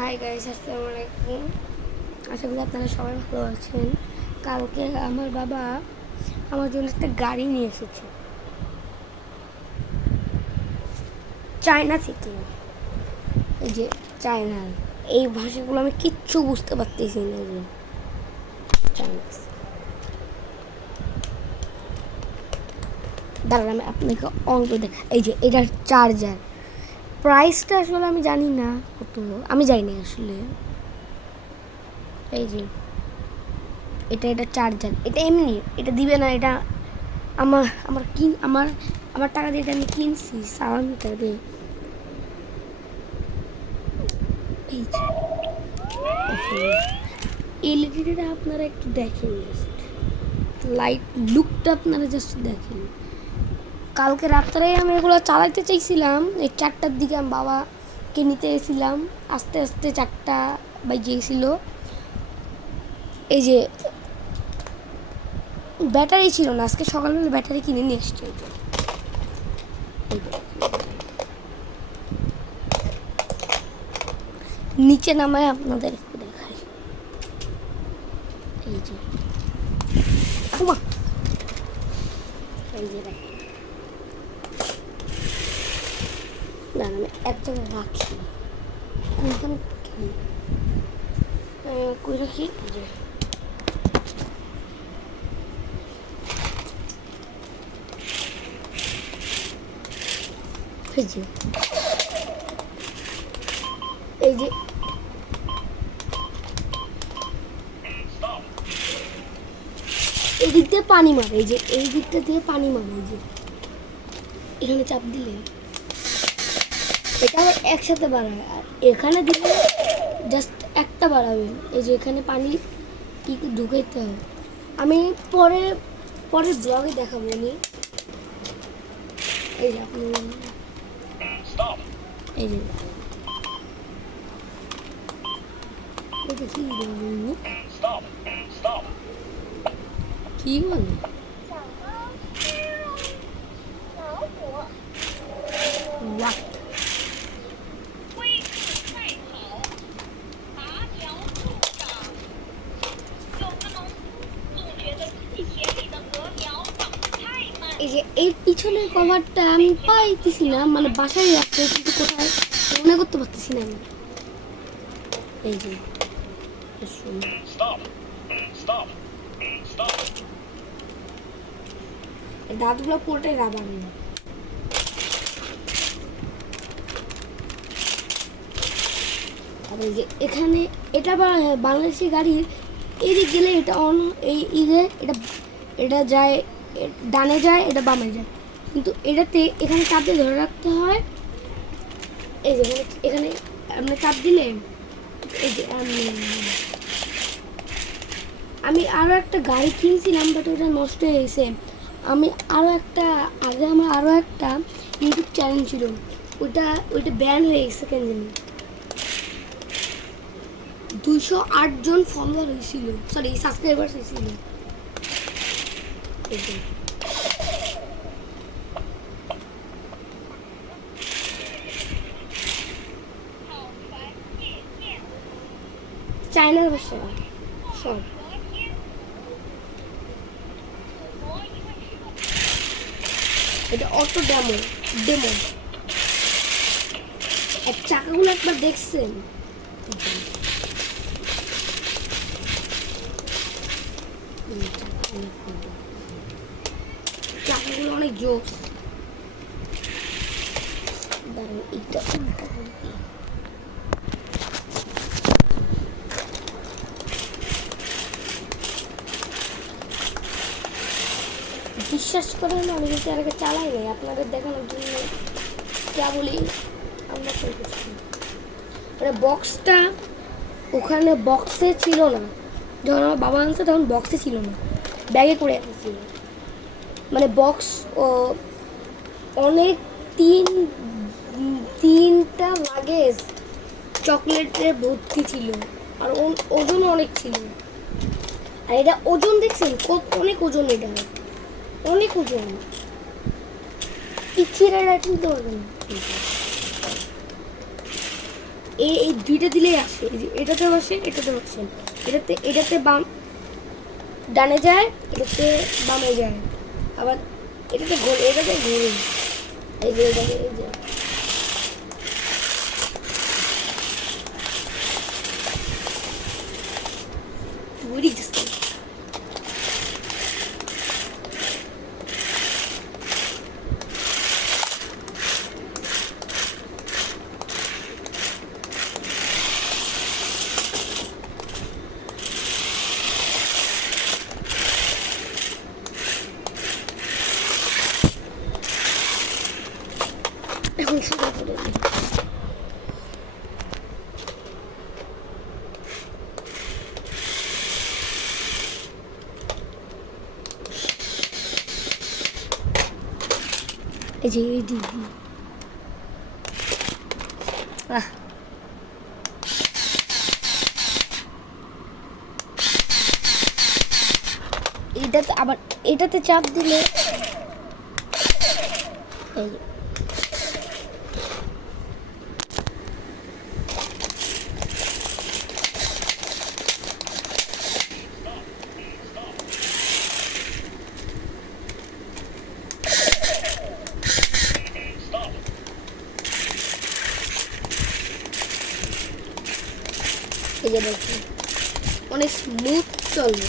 Hi guys, আসসালামু আলাইকুম। আশা করি আপনারা সবাই ভালো আছেন। কালকে আমার বাবা আমার জন্য একটা গাড়ি নিয়ে এসেছে চায়না থেকে। এই যে চায়নার এই ভাষাগুলো আমি কিচ্ছু বুঝতে পারতেছি না। যে চায়না, দাঁড়ান আমি আপনাকে অন করে দেখ। এই যে এটার চার্জার, প্রাইসটা আসলে আমি জানি না কত, আমি জানি না আসলে। এই যে এটা চার্জার, এটা এমনি, এটা দিবে না। এটা আমার আমার কিন আমার আমার টাকা দিয়ে এটা আমি কিনছি, সালামি টাকা দিয়ে। এই যে এলইডিটা আপনারা একটু দেখেন, জাস্ট লাইট লুকটা আপনারা জাস্ট দেখেন। কালকে রাত্রে আমি এগুলো চালাতে চাইছিলাম, এই 4টার দিকে আমি বাবাকে নিতে এসেছিলাম। আস্তে আস্তে 4টা বাজিয়েছিল। এই যে ব্যাটারি ছিল না, আজকে সকালবেলা ব্যাটারি কিনে নিয়ে এসছি। নিচে নামায় আপনাদের দেখাই। এই যে এই যে দেখেন, না আমি এক জায়গায় রাখি, কোনখানে কই রাখি। এই যে এই যে এই দিক দিয়ে পানি মারে, এই যে এই দিকটা দিয়ে পানি মারে। এই যে এখানে চাপ দিলে এটা আবার একসাথে বাড়ায়, আর এখানে দিলে জাস্ট একটা বাড়াবে। এই যে এখানে পানি কি ঢুকাইতে হয়, আমি পরের ব্লগে দেখাবো। নি এই যে আপনি এই যে এটা কি কি বলে What? এই যে এই পিছনের কভারটা আমি পাইতেছি না, মানে বাসায় রাখতে, কিন্তু কোথায় মনে করতে পারতেছি না আমি। এই যে দাঁতগুলো পুরোটাই রাবার। এই যে এখানে এটা বাংলাদেশি গাড়ির এদিক গেলে এটা অন, এই ইয়ে এটা যায় ডানে যায়, এটা বামে যায়, কিন্তু এটাতে এখানে চাপ দিয়ে ধরে রাখতে হয়। এই যে এখানে আপনি চাপ দিলে এই যে আমি আরও একটা গাড়ি কিনছিলাম, বাট ওটা নষ্ট হয়ে গেছে। আমি আমার আরও একটা ইউটিউব চ্যানেল ছিল, ওইটা ব্যান হয়ে গেছে কেন জানি। 208 জন ফলোয়ার হয়েছিল, সরি সাবস্ক্রাইবার হয়েছিল। চায়নার ভাষা সব। এটা অটো ডেমো এক চাকাগুলো একবার দেখছেন? চাকাগুলো অনেক জোর। এটা বিশ্বাস করেন আমি কিন্তু আগে চালাই নাই, আপনাদের দেখানোর জন্য কেবলই আমরা করছি। মানে বক্সটা ওখানে বক্সে ছিল না, যখন আমার বাবা আনছে তখন বক্সে ছিল না, ব্যাগে করে আনছিল। মানে বক্স অনেক তিনটা লাগেজ চকলেটের ভর্তি ছিল, আর ওজনও অনেক ছিল। আর এটা ওজন দেখছেন, অনেক ওজন, এটা অনেক ওজন, পিছিয়ে তুলতে পারবে না। এই দুইটা দিলেই আসে, এই যে এটাতে বসে এটাতে বসেন, এটাতে বাম ডানে যায়, এটাতে বামে যায়, আবার এটাতে ঘোরে, এই যে এই যে ঘুরি যাচ্ছে। এখন সোজা করে দিই। এই যে এই দিদি এটাতে আবার এটাতে চাপ দিলে এই যে দেখুন অনেক স্মুথ চলবে।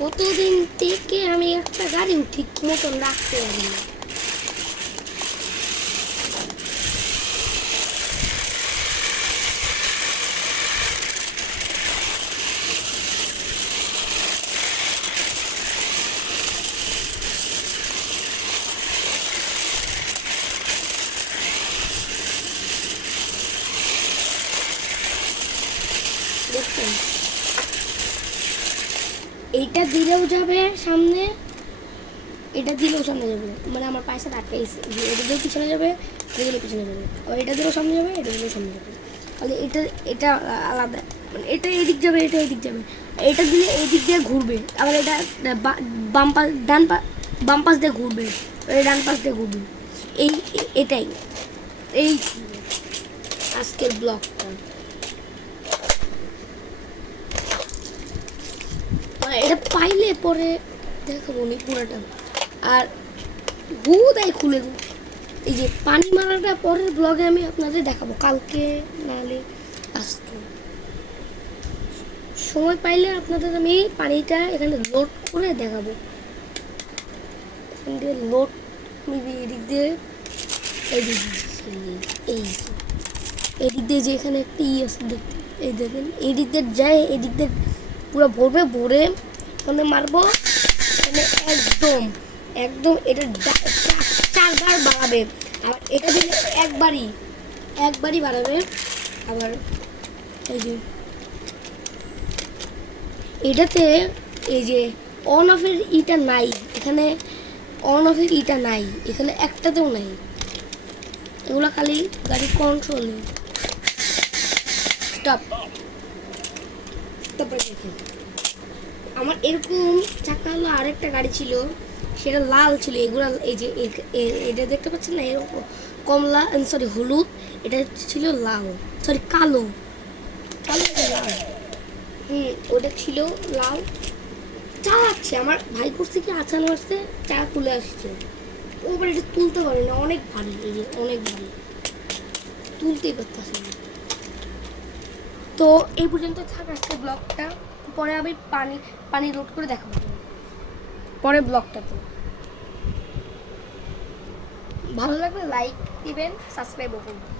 কতদিন থেকে আমি একটা গাড়ি ঠিক মতন রাখতে পারি না। দেখুন এইটা দিলেও যাবে সামনে, এটা দিলেও সামনে যাবে, মানে আমার পয়সা আটকাইছে, এটা দিলেও পিছনে যাবে, এটা দিলেও পিছনে যাবে, আর এটা দিলেও সামনে যাবে, এটা দিলেও সামনে যাবে। তাহলে এটা আলাদা, মানে এটা এদিক যাবে, এটা এদিক যাবে, এটা দিলে এই দিক দিয়ে ঘুরবে, আবার এটা বাম পাশ দিয়ে ঘুরবে, ডান পাশ দিয়ে ঘুরবে। এটাই এই আজকের ব্লগটা। এটা পাইলে পরে দেখাবো নি পুরাটা, আর হুদাই খুলে এই যে পানি মারাটা পরের ব্লগে আমি আপনাদের দেখাবো, কালকে নাহলে আজকে সময় পাইলে আপনাদের আমি পানিটা এখানে লোড করে দেখাবো। এখান দিয়ে লোড এদিক দিয়ে এদিক দিয়ে যে এখানে একটা আছে দেখতে, এই দেখেন এদিক দিয়ে যায়, এদিক দিয়ে পুরো ভরে ওখানে মারবো, মানে একদম এটা 4বার বাড়াবে, আবার এটা দিলে একবারই বাড়াবে। আবার এই যে এটাতে এই যে অন অফের ইটা নাই, এখানে অন অফের ইটা নাই, এখানে একটাতেও নাই, এগুলো খালি গাড়ি কন্ট্রোলে। স্টপ। তারপরে দেখেন আমার এরকম চাকা হলো আরেকটা গাড়ি ছিল, সেটা লাল ছিল, এগুলো এই যে এটা দেখতে পাচ্ছেন না, এরকম কমলা সরি হলুদ, এটা ছিল লাল, সরি কালো লাল, ওটা ছিল লাল। চালাচ্ছে আমার ভাই করছে কি আচান মারছে, চাকা তুলে আসছে, ওবার এটা তুলতে পারে না, অনেক ভারী, এই যে অনেক ভারী, তুলতেই পারতেছে না। তো এই পর্যন্ত থাক আজকে ব্লগটা, পরে আমি পানি লোড করে দেখাবো পরে ব্লগটাতে। ভালো লাগলে লাইক দিবেন, সাবস্ক্রাইবও করবেন।